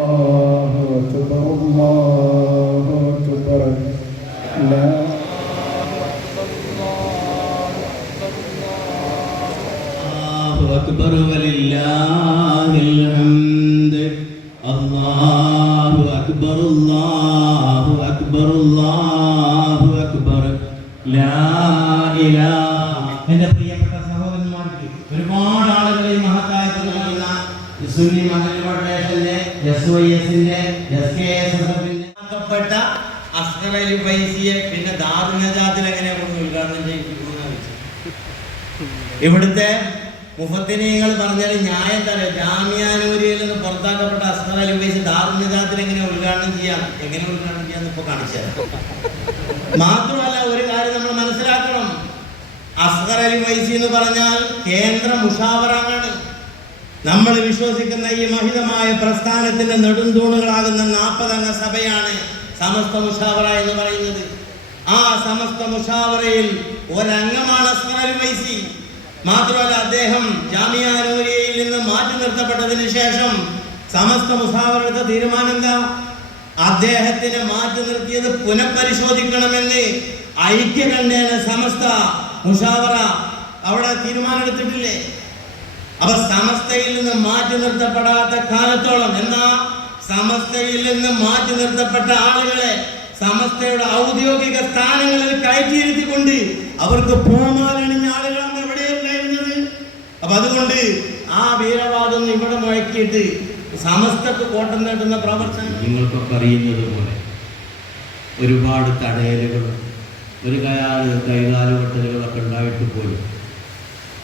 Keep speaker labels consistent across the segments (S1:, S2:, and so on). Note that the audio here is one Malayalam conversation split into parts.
S1: الله أكبر الله أكبر لا
S2: الله أكبر ولله الحمد الله أكبر الله أكبر الله أكبر لا إله എൻ്റെ പ്രിയപ്പെട്ട സഹോദരന്മാർക്ക് ഒരുപാട് ആളുകൾ ഈ മഹത്തായ നൽകുന്ന സുന്നി മഹൽ ഫെഡറേഷന്റെ എസ് വൈ എസിന്റെ പിന്നെ ഇവിടുത്തെ പറഞ്ഞാൽ ന്യായം തരാം ജാമ്യാനൂരിയിൽ നിന്ന് പുറത്താക്കപ്പെട്ട അസ്കർ അലി ഫൈസി എങ്ങനെ ഉദ്ഘാടനം ചെയ്യാം? എങ്ങനെ ഉദ്ഘാടനം ചെയ്യാന്ന് ഇപ്പൊ കാണിച്ചു തരാം. മാത്രമല്ല ഒരു കാര്യം നമ്മൾ മനസ്സിലാക്കണം. അസ്കർ അലി ഫൈസി എന്ന് പറഞ്ഞാൽ കേന്ദ്ര മുഷാവറാണ് നമ്മൾ വിശ്വസിക്കുന്ന ഈ മഹിതമായ പ്രസ്ഥാനത്തിന്റെ നെടുന്തൂണുകളാകുന്ന നാൽപ്പതംഗ സഭയാണ് സമസ്ത മുഷാവറ എന്ന് പറയുന്നത്. ആ സമസ്ത മുഷാവറയിൽ ഒരംഗമാണ് ഫൈസി മാത്രമല്ല അദ്ദേഹം ജാമിയാനൂരിയയിൽ നിന്ന് മാറ്റി നിർത്തപ്പെട്ടതിന് ശേഷം സമസ്ത മുഷാവറയുടെ തീരുമാനം എന്താ? അദ്ദേഹത്തിനെ മാറ്റി നിർത്തിയത് പുനഃപരിശോധിക്കണമെന്ന് ഐക്യകണ്ഠേന സമസ്ത മുഷാവറ അവിടെ തീരുമാനമെടുത്തിട്ടില്ലേ അവ സമസ്തയിൽ നിന്ന് മാറ്റി നിർത്തപ്പെടാത്ത കാലത്തോളം എന്നാ സമസ്തയിൽ നിന്ന് മാറ്റി നിർത്തപ്പെട്ട ആളുകളെ സമസ്തയുടെ ഔദ്യോഗിക സ്ഥാനങ്ങളിൽ കയറ്റിയിരുത്തിക്കൊണ്ട് അവർക്ക് പൂമാലണിഞ്ഞ ആളുകളാണ് എവിടെയുണ്ടായിരുന്നത് അപ്പൊ അതുകൊണ്ട് ആ വീരവാദം ഇവിടെ മുഴക്കിയിട്ട് സമസ്തക്ക് കോട്ടം നേട്ടുന്ന പ്രവർത്തനം. നിങ്ങൾക്കൊക്കെ അറിയുന്നത് പോലെ ഒരുപാട് തടയലുകളും ഒരു കൈകാലുകെട്ടലുകളൊക്കെ ഉണ്ടായിട്ട് പോലും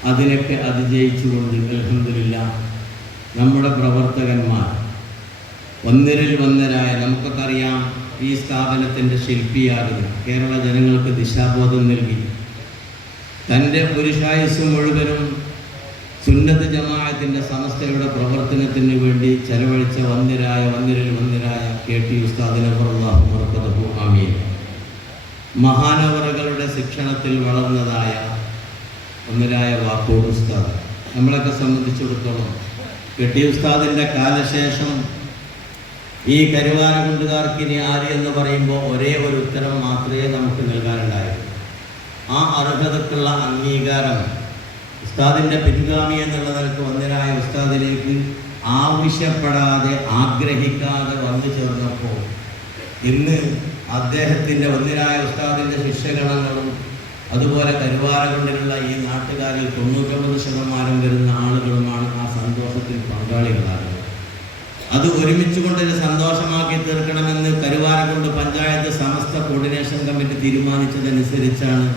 S2: അതിനൊക്കെ അതിജയിച്ചുകൊണ്ട് അലഹമില്ല നമ്മുടെ പ്രവർത്തകന്മാർ ഒന്നിരിൽ ഒന്നരായ നമുക്കൊക്കെ അറിയാം ഈ സ്ഥാപനത്തിന്റെ ശില്പിയാകുന്നു. കേരള ജനങ്ങൾക്ക് ദിശാബോധം നൽകി. തന്റെ പുരുഷായുസ് മുഴുവനും സുന്നത്ത് ജമാഅത്തിന്റെ സമസ്തയുടെ പ്രവർത്തനത്തിന് വേണ്ടി ചെലവഴിച്ച വന്നിരായ വന്നിരിൽ വന്നിരായ കെ ടി ഉസ്താദിനെ മറക്കതഹു ആമീൻ. മഹാനവറുകളുടെ ശിക്ഷണത്തിൽ വളർന്നതായ ഒന്നിലായ വാക്കോട് ഉസ്താദ്. നമ്മളൊക്കെ സംബന്ധിച്ചിടത്തോളം കെട്ടി ഉസ്താദിന്റെ കാലശേഷം ഈ കരുവാരകുണ്ടുകാർക്ക് ഇനി ആര് എന്ന് പറയുമ്പോൾ ഒരേ ഒരു ഉത്തരം മാത്രമേ നമുക്ക് നൽകാനുണ്ടായുള്ളൂ. ആ അർഹതക്കുള്ള അംഗീകാരം ഉസ്താദിന്റെ പിൻഗാമി എന്നുള്ള നിലയ്ക്ക് ഒന്നിനായ ഉസ്താദിലേക്ക് ആവശ്യപ്പെടാതെ ആഗ്രഹിക്കാതെ വന്നു ചേർന്നപ്പോൾ ഇന്ന് അദ്ദേഹത്തിന്റെ ഒന്നിനായ ഉസ്താദിന്റെ ശിഷ്യഗണങ്ങളും അതുപോലെ കരുവാരകൊണ്ടിലുള്ള ഈ നാട്ടുകാരിൽ തൊണ്ണൂറ്റൊമ്പത് ശതമാനം വരുന്ന ആളുകളുമാണ് ആ സന്തോഷത്തിൽ പങ്കാളികളാകുന്നത്. അത് ഒരുമിച്ച് കൊണ്ട് സന്തോഷമാക്കി തീർക്കണമെന്ന് കരുവാരകൊണ്ട് പഞ്ചായത്ത് സമസ്ത കോർഡിനേഷൻ കമ്മിറ്റി തീരുമാനിച്ചതനുസരിച്ചാണ്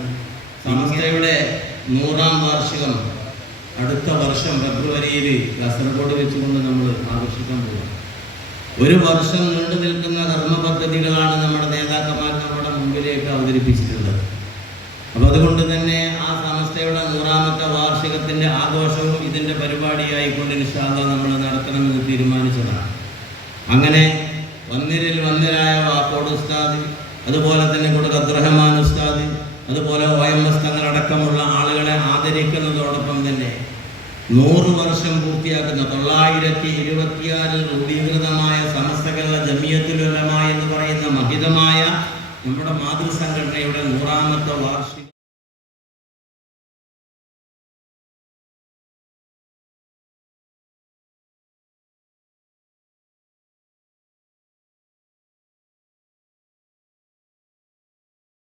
S2: സമസ്തയുടെ നൂറാം വാർഷികം അടുത്ത വർഷം ഫെബ്രുവരിയിൽ കാസർഗോഡ് വെച്ചുകൊണ്ട് നമ്മൾ ആഘോഷിക്കാൻ പോകും ഒരു വർഷം നീണ്ടു നിൽക്കുന്ന ധർമ്മ പദ്ധതികളാണ് നമ്മുടെ നേതാക്കന്മാർ നമ്മുടെ മുമ്പിലേക്ക് അവതരിപ്പിച്ചിട്ടുള്ളത്. അപ്പൊ അതുകൊണ്ട് തന്നെ ആ സമസ്തയുടെ നൂറാമത്തെ വാർഷികത്തിന്റെ ആഘോഷവും ഇതിന്റെ പരിപാടിയായിക്കൊണ്ട് നിഷാദ നമ്മൾ നടത്തണമെന്ന് തീരുമാനിച്ചതാണ്. അങ്ങനെ വന്നിരിൽ വന്നിരായ വാക്കോട് ഉസ്താദ് അതുപോലെ തന്നെ കൊടുക്ക അബ്ദുറഹ്മാൻ ഉസ്താദ് അതുപോലെ ഒ എം എസ് തങ്ങളടക്കമുള്ള ആളുകളെ ആദരിക്കുന്നതോടൊപ്പം തന്നെ നൂറ് വർഷം പൂർത്തിയാക്കുന്ന തൊള്ളായിരത്തി ഇരുപത്തിയാറിൽ രൂപീകൃതമായ സമസ്ത കേരള ജമിയത്തുലമ എന്ന് പറയുന്ന മഹിതമായ നമ്മുടെ മാതൃസംഘടനയുടെ നൂറാമത്തെ വാർഷിക